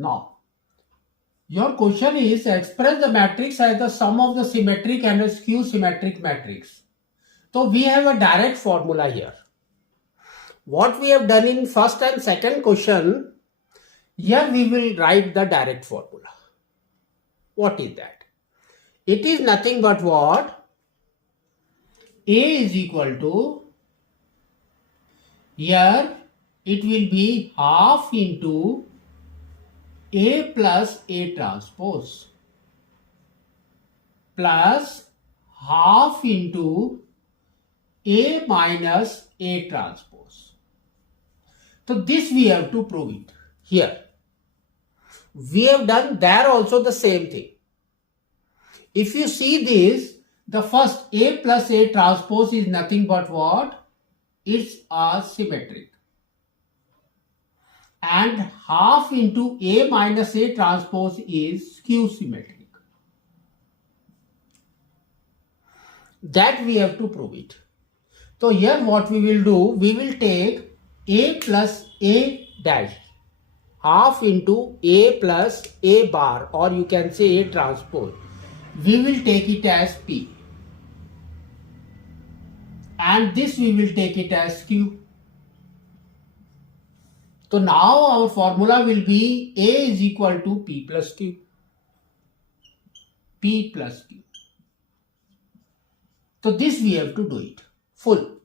Now, your question is express the matrix as the sum of the symmetric and the skew symmetric matrix. So we have a direct formula here. What we have done in first and second question, here we will write the direct formula. What is that? It is nothing but what? A is equal to, here it will be half into A plus A transpose plus half into A minus A transpose. So this we have to prove it here. We have done there also the same thing. If you see this, the first A plus A transpose is nothing but what? It's a symmetric. And half into A minus A transpose is skew symmetric. That we have to prove it. So here what we will do, we will take A plus A dash, half into A plus A bar, or you can say A transpose. We will take it as P. And this we will take it as Q. So now our formula will be A is equal to P plus Q. P plus Q. So this we have to do it full.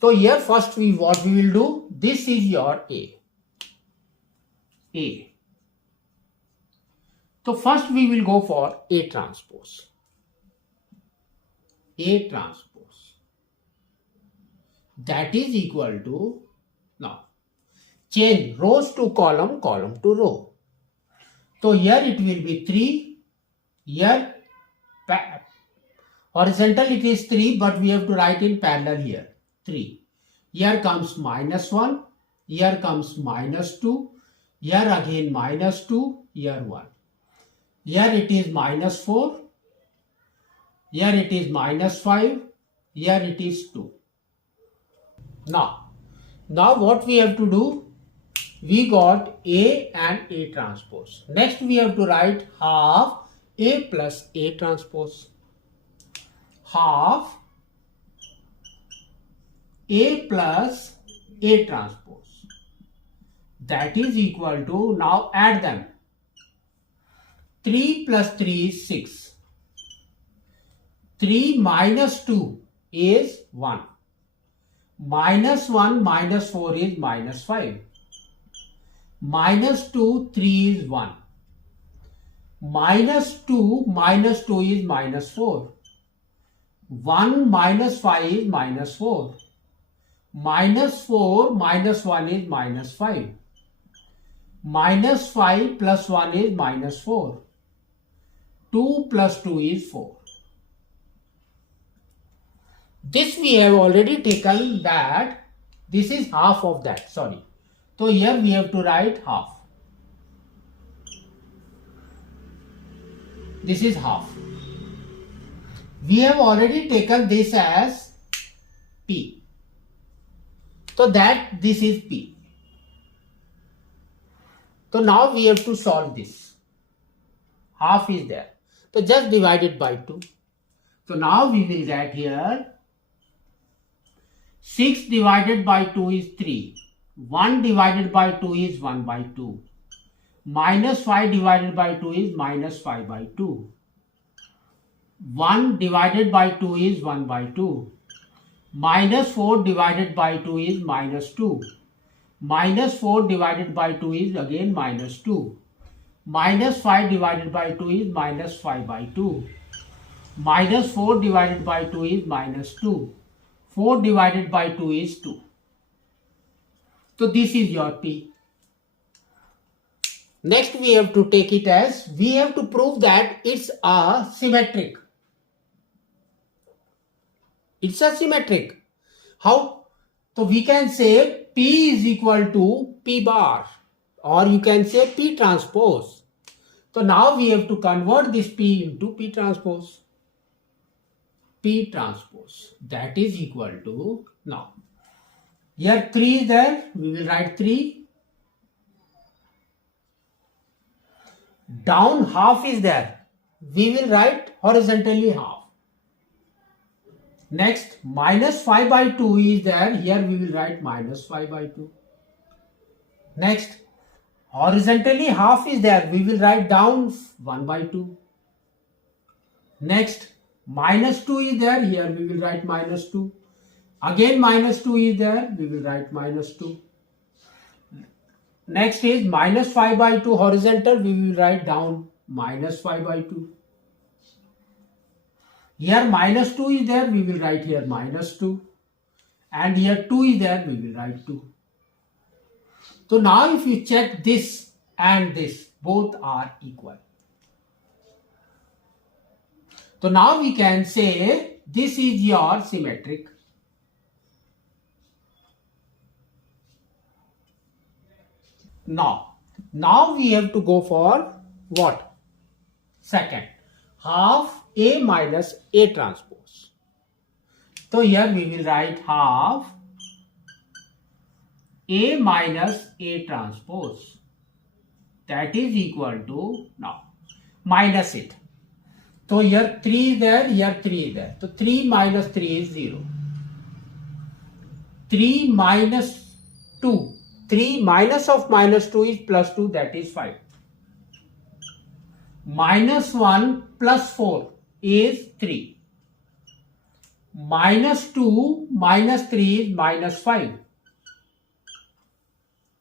So here first what we will do, this is your A. A. So first we will go for A transpose. A transpose. That is equal to, now change rows to column, column to row. So here it will be 3. Here horizontal it is 3, but we have to write in parallel here 3. Here comes minus 1. Here comes minus 2. Here again minus 2. Here 1. Here it is minus 4. Here it is minus 5. Here it is 2. Now what we have to do? We got A and A transpose. Next we have to write half A plus A transpose. Half A plus A transpose. That is equal to, now add them. 3 plus 3 is 6. 3 minus 2 is 1. Minus 1 minus 4 is minus 5. Minus 2, 3 is 1. Minus 2 minus 2 is minus 4. 1 minus 5 is minus 4. Minus 4 minus 1 is minus 5. Minus 5 plus 1 is minus 4. 2 plus 2 is 4. This we have already taken that. This is half of that. Sorry. So here we have to write half. This is half. We have already taken this as P. So that this is P. So now we have to solve this. Half is there. So just divide it by 2. So now we will get here 6 divided by 2 is 3. 1 divided by 2 is 1 by 2. Minus 5 divided by 2 is minus 5 by 2. 1 divided by 2 is 1 by 2. Minus 4 divided by 2 is minus 2. Minus 4 divided by 2 is again minus 2. Minus 5 divided by 2 is minus 5 by 2. Minus 4 divided by 2 is minus 2. 4 divided by 2 is 2. So this is your P. Next we have to take it as, we have to prove that it's a symmetric. It's a symmetric. How? So we can say P is equal to P bar, or you can say P transpose. So now we have to convert this P into P transpose. P transpose, that is equal to, now here 3 is there, we will write 3. Down half is there. We will write horizontally half. Next, minus 5 by 2 is there. Here we will write minus 5 by 2. Next, horizontally half is there. We will write down 1 by 2. Next, minus 2 is there. Here we will write minus 2. Again minus 2 is there. We will write minus 2. Next is minus 5 by 2 horizontal. We will write down minus 5 by 2. Here minus 2 is there. We will write here minus 2. And here 2 is there. We will write 2. So now if you check this and this, both are equal. So now we can say this is your symmetric. Now we have to go for what? Second, half A minus A transpose. So here we will write half A minus A transpose. That is equal to, now, minus it. So here 3 is there, here 3 is there. So 3 minus 3 is 0. 3 minus 2. 3 minus of minus 2 is plus 2, that is 5. Minus 1 plus 4 is 3. Minus 2 minus 3 is minus 5.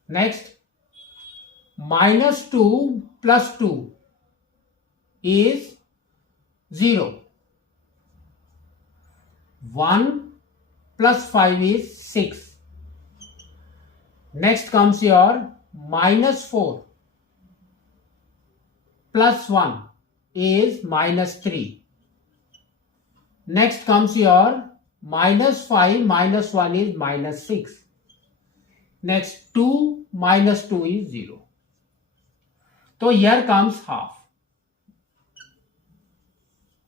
Next, minus 2 plus 2 is 0. 1 plus 5 is 6. Next comes your minus 4 plus 1 is minus 3. Next comes your minus 5 minus 1 is minus 6. Next 2 minus 2 is 0. So here comes half.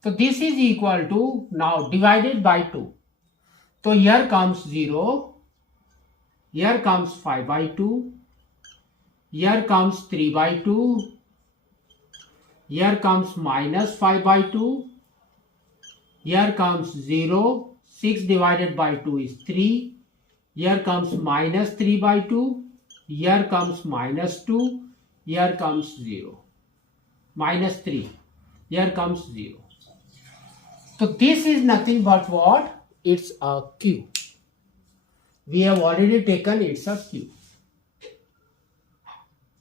So this is equal to, now divided by 2. So here comes 0. Here comes 5 by 2. Here comes 3 by 2. Here comes minus 5 by 2. Here comes 0. 6 divided by 2 is 3. Here comes minus 3 by 2. Here comes minus 2. Here comes 0. Minus 3. Here comes 0. So this is nothing but what? It's a Q. We have already taken it's a Q.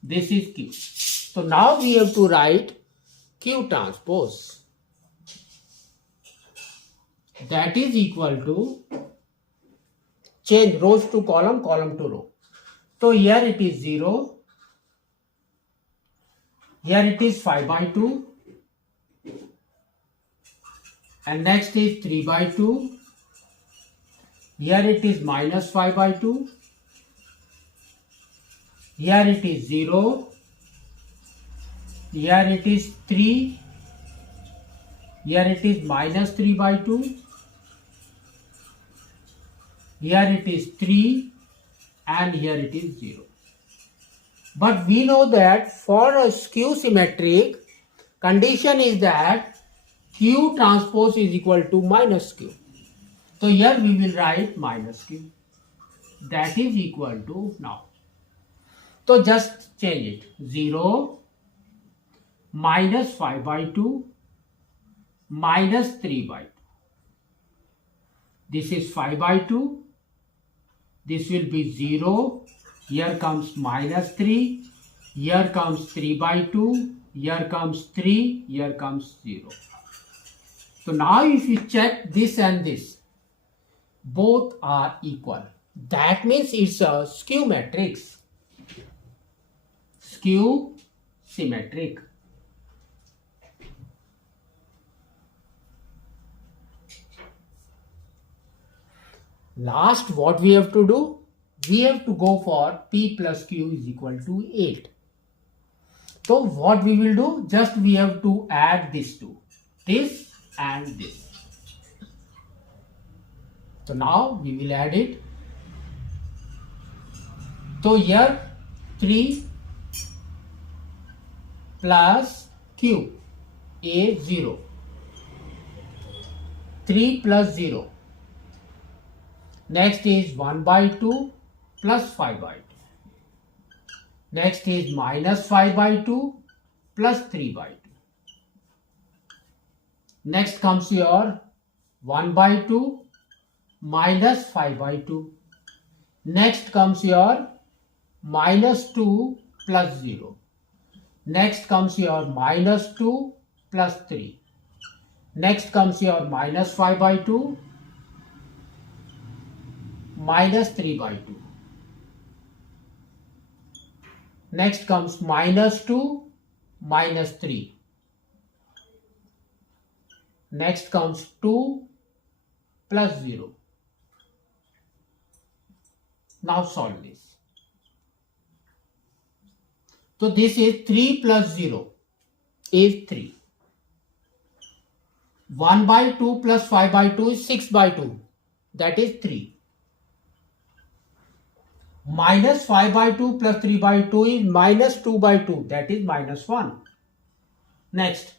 This is Q. So now we have to write Q transpose. That is equal to, change rows to column, column to row. So here it is 0. Here it is 5 by 2. And next is 3 by 2. Here it is minus 5 by 2. Here it is 0. Here it is 3. Here it is minus 3 by 2. Here it is 3. And here it is 0. But we know that for a skew symmetric, condition is that Q transpose is equal to minus Q. So here we will write minus Q. That is equal to, now. So just change it. 0 minus 5 by 2 minus 3 by 2. This is 5 by 2. This will be 0. Here comes minus 3. Here comes 3 by 2. Here comes 3. Here comes 0. So now if you check this and this, both are equal. That means it's a skew matrix. Skew symmetric. Last, what we have to do? We have to go for P plus Q is equal to 8. So what we will do? Just we have to add these two. This and this. So now we will add it. So here 3 plus q, a 0. 3 plus 0. Next is 1 by 2 plus 5 by 2. Next is minus 5 by 2 plus 3 by 2. Next comes your 1 by 2 minus 5 by 2. Next comes your minus 2 plus 0. Next comes your minus 2 plus 3. Next comes your minus 5 by 2 minus 3 by 2. Next comes minus 2 minus 3. Next comes 2 plus 0. Now solve this. So this is 3 plus 0 is 3. 1 by 2 plus 5 by 2 is 6 by 2. That is 3. Minus 5 by 2 plus 3 by 2 is minus 2 by 2. That is minus 1. Next,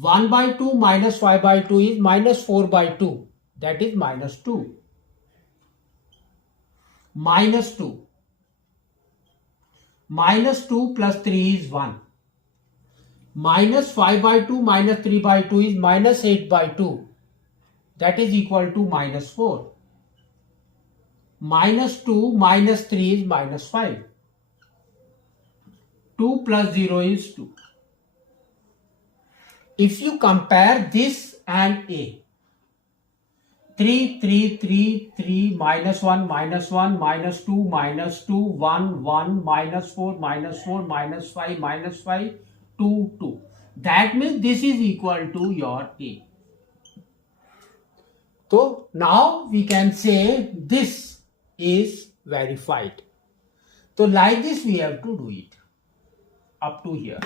1 by 2 minus 5 by 2 is minus 4 by 2. That is minus 2. Minus 2. Minus 2 plus 3 is 1. Minus 5 by 2 minus 3 by 2 is minus 8 by 2. That is equal to minus 4. Minus 2 minus 3 is minus 5. 2 plus 0 is 2. If you compare this and A, 3, 3, 3, 3, minus 1, minus 1, minus 2, minus 2, 1, 1, minus 4, minus 4, minus 5, minus 5, 2, 2. That means this is equal to your A. So now we can say this is verified. So like this we have to do it up to here.